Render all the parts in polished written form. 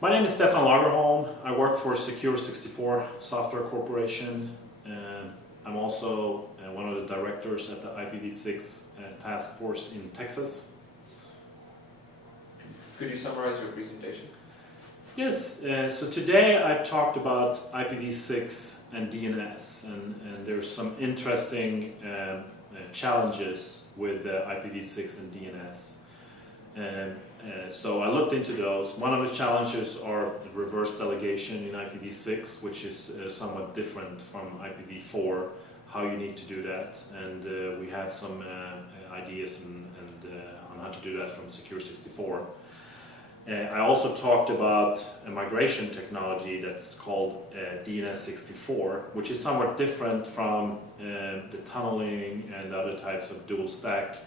My name is Stephan Lagerholm. I work for Secure64 Software Corporation. I'm also one of the directors at the IPv6 task force in Texas. Could you summarize your presentation? Yes, so today I talked about IPv6 and DNS, and there's some interesting challenges with IPv6 and DNS. So I looked into those. One of the challenges are the reverse delegation in IPv6, which is somewhat different from IPv4, how you need to do that, and we have some ideas on how to do that from Secure64. I also talked about a migration technology that's called DNS64, which is somewhat different from the tunneling and other types of dual stack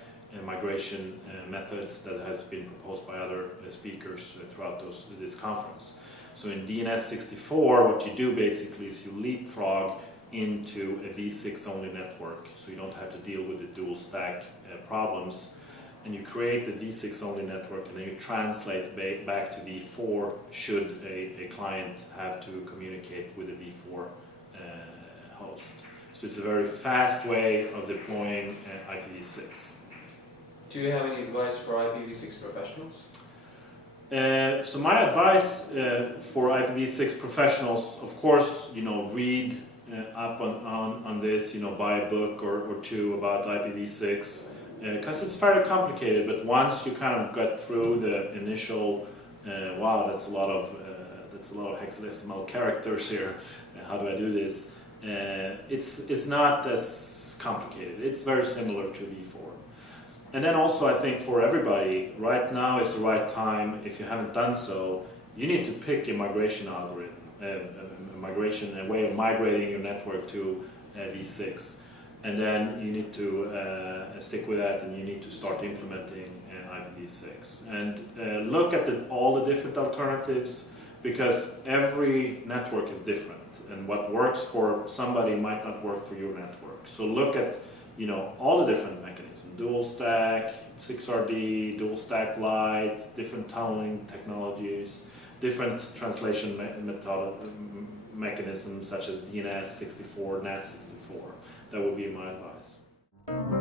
migration methods that has been proposed by other speakers throughout this conference. So in DNS64, what you do basically is you leapfrog into a v6 only network, so you don't have to deal with the dual stack problems, and you create the v6 only network, and then you translate back to v4 should a client have to communicate with a v4 host. So it's a very fast way of deploying IPv6. Do you have any advice for IPv6 professionals? So my advice for IPv6 professionals, of course, read up on this, buy a book or two about IPv6, because it's very complicated. But once you kind of got through the initial, wow, that's a lot of hexadecimal characters here. How do I do this? It's not as complicated. It's very similar to v4. And then also I think for everybody, right now is the right time. If you haven't done so, you need to pick a migration algorithm, a way of migrating your network to v6. And then you need to stick with that, and you need to start implementing IPv6. And look at all the different alternatives, because every network is different. And what works for somebody might not work for your network. So look at all the different mechanisms, dual stack, 6RD, dual stack light, different tunneling technologies, different translation mechanisms such as DNS64, NAT64. That would be my advice.